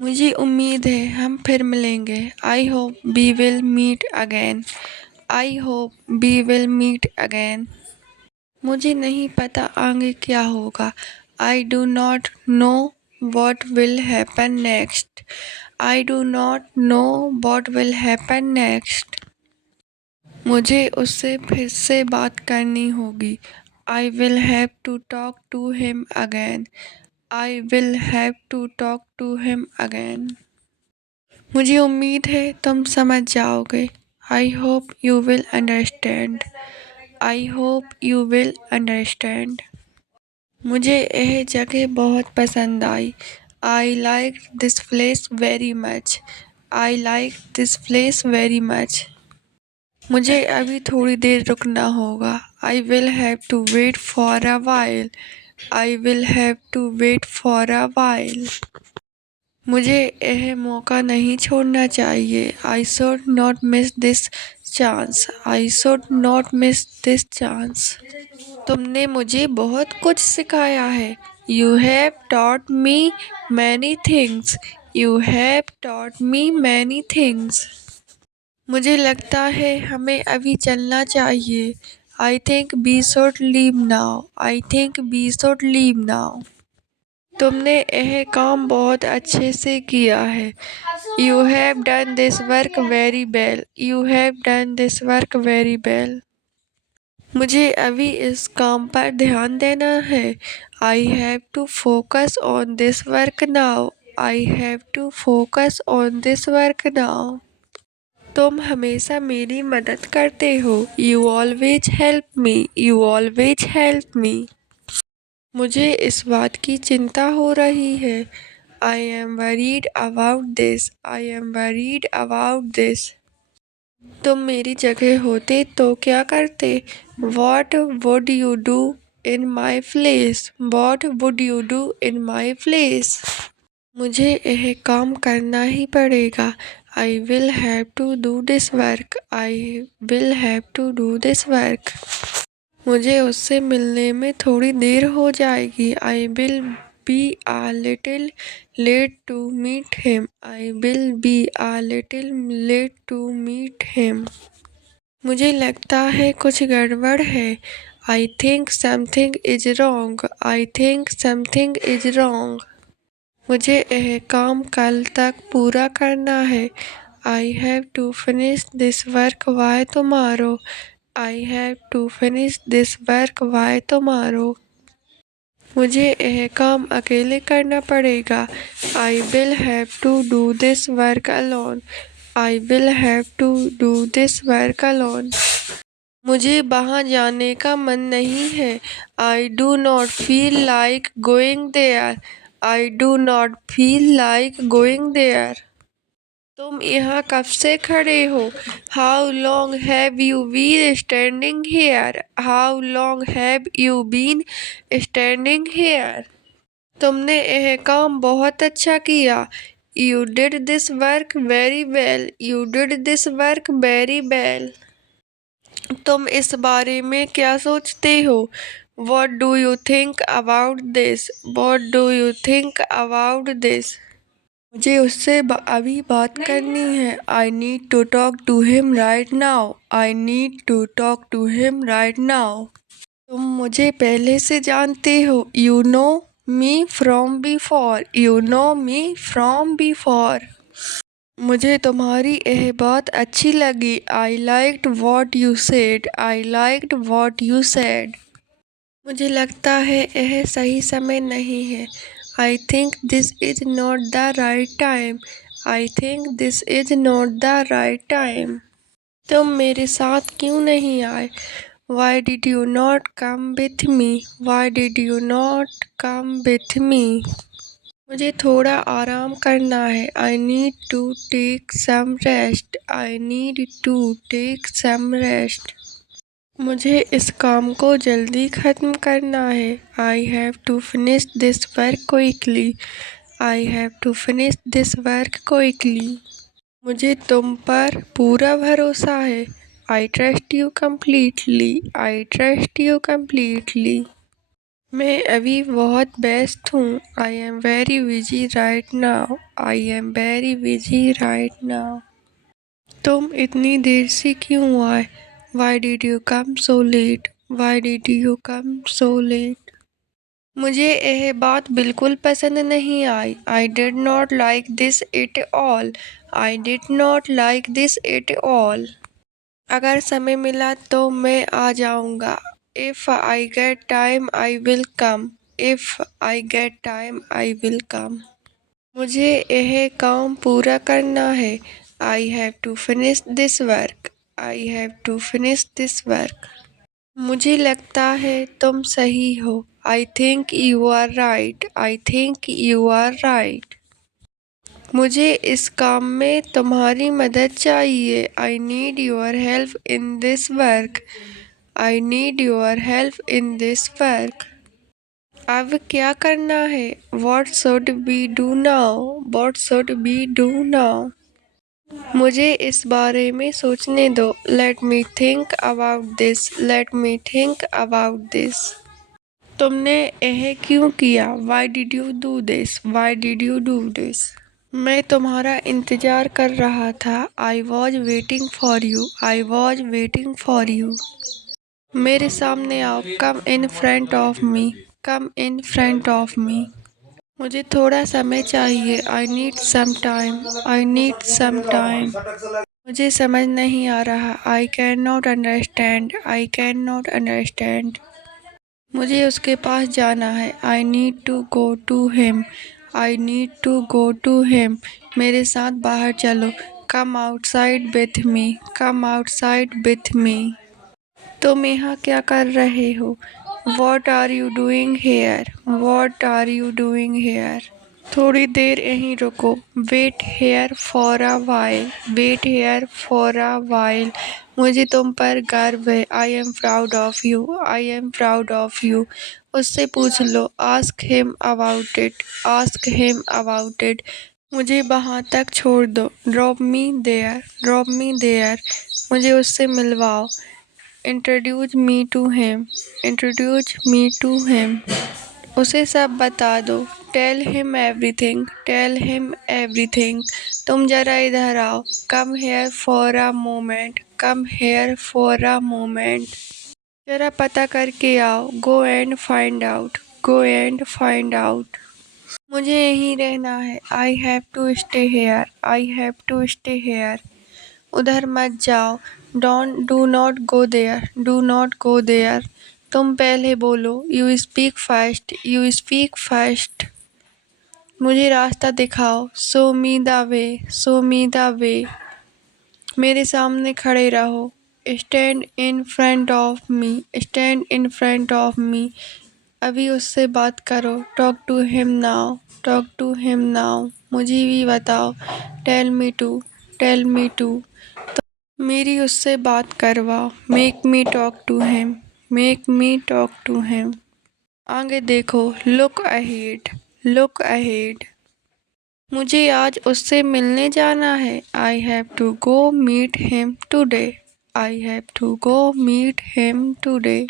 मुझे उम्मीद है हम फिर मिलेंगे। I hope we will meet again. I hope we will meet again. मुझे नहीं पता आगे क्या होगा। I do not know what will happen next. I do not know what will happen next. मुझे उससे फिर से बात करनी होगी। I will have to talk to him again. I will have to talk to him again. मुझे उम्मीद है तुम समझ जाओगे। I hope you will understand. I hope you will understand. मुझे यह जगह बहुत पसंद आई। I like this place very much. I like this place very much. मुझे अभी थोड़ी देर रुकना होगा। I will have to wait for a while. I will have to wait for a while. मुझे यह मौका नहीं छोड़ना चाहिए। I should not miss this chance. I should not miss this chance. तुमने मुझे बहुत कुछ सिखाया है। You have taught me many things. You have taught me many things. मुझे लगता है हमें अभी चलना चाहिए। I think we should leave now. I think we should leave now. तुमने यह काम बहुत अच्छे से किया है। You have done this work very well. You have done this work very well. मुझे अभी इस काम पर ध्यान देना है। I have to focus on this work now. I have to focus on this work now. तुम हमेशा मेरी मदद करते हो। You always help me. You always help me. मुझे इस बात की चिंता हो रही है। I am worried about this. I am worried about this. तुम मेरी जगह होते तो क्या करते? What would you do in my place? What would you do in my place? मुझे यह काम करना ही पड़ेगा। I will have to do this work. I will have to do this work. मुझे उससे मिलने में थोड़ी देर हो जाएगी। I will be a little late to meet him. I will be a little late to meet him. मुझे लगता है कुछ गड़बड़ है। I think something is wrong. I think something is wrong. मुझे यह काम कल तक पूरा करना है। I have to finish this work by tomorrow. I have to finish this work by tomorrow. मुझे यह काम अकेले करना पड़ेगा। I will have to do this work alone. I will have to do this work alone. मुझे वहाँ जाने का मन नहीं है। I do not feel like going there. I do not feel like going there. तुम यहाँ कब से खड़े हो? How long have you been standing here? How long have you been standing here? तुमने यह काम बहुत अच्छा किया। You did this work very well. You did this work very well. तुम इस बारे में क्या सोचते हो? What do you think about this? What do you think about this? मुझे उससे अभी बात करनी है। I need to talk to him right now. I need to talk to him right now. तुम मुझे पहले से जानते हो। You know me from before. You know me from before. मुझे तुम्हारी यह बात अच्छी लगी। I liked what you said. I liked what you said. मुझे लगता है यह सही समय नहीं है। I think this is not the right time. I think this is not the right time. तुम मेरे साथ क्यों नहीं आए? Why did you not come with me? Why did you not come with me? मुझे थोड़ा आराम करना है। I need to take some rest. I need to take some rest. मुझे इस काम को जल्दी ख़त्म करना है। I have to finish this work quickly. I have to finish this work quickly. मुझे तुम पर पूरा भरोसा है। I trust you completely. I trust you completely. मैं अभी बहुत व्यस्त हूँ। I am very busy right now. I am very busy right now. तुम इतनी देर से क्यों आए? Why did you come so late? Why did you come so late? मुझे यह बात बिल्कुल पसंद नहीं आई। I did not like this at all. I did not like this at all. अगर समय मिला तो मैं आ जाऊँगा। If I get time I will come. If I get time I will come. मुझे यह काम पूरा करना है। I have to finish this work. I have to finish this work. मुझे लगता है तुम सही हो। I think you are right. I think you are right. मुझे इस काम में तुम्हारी मदद चाहिए। I need your help in this work. I need your help in this work. अब क्या करना है? What should we do now? What should we do now? मुझे इस बारे में सोचने दो। Let me think about this. Let me think about this. तुमने यह क्यों किया? Why did you do this? Why did you do this? मैं तुम्हारा इंतजार कर रहा था। I was waiting for you. I was waiting for you. मेरे सामने आओ। Come in front of me. Come in front of me. मुझे थोड़ा समय चाहिए। I need some time. I need some time. मुझे समझ नहीं आ रहा। I can not understand. I can not understand. मुझे उसके पास जाना है। I need to go to him. I need to go to him. मेरे साथ बाहर चलो। Come outside with me. Come outside with me. तुम यहाँ क्या कर रहे हो? What are you doing here? What are you doing here? थोड़ी देर यहीं रुको। Wait here for a while. Wait here for a while. मुझे तुम पर गर्व है। I am proud of you. I am proud of you. उससे पूछ लो। Ask him about it. Ask him about it. मुझे वहाँ तक छोड़ दो। Drop me there. Drop me there. मुझे उससे मिलवाओ। Introduce me to him. Introduce me to him. उसे सब बता दो। Tell him everything. Tell him everything. तुम जरा इधर आओ। कम here for a moment. Come here for a moment. जरा पता करके आओ। Go and find out. Go and find out. मुझे यहीं रहना है। I have to stay here. I have to stay here. उधर मत जाओ। Do not go there. Do not go there. तुम पहले बोलो। You speak first. You speak first. मुझे रास्ता दिखाओ। Show me the way. Show me the way. मेरे सामने खड़े रहो। Stand in front of me. Stand in front of me. अभी उससे बात करो। Talk to him now. Talk to him now. मुझे भी बताओ। Tell me too. Tell me too. मेरी उससे बात करवाओ। Make me talk to him. Make me talk to him. आगे देखो। Look ahead. Look ahead. मुझे आज उससे मिलने जाना है। I have to go meet him today. I have to go meet him today.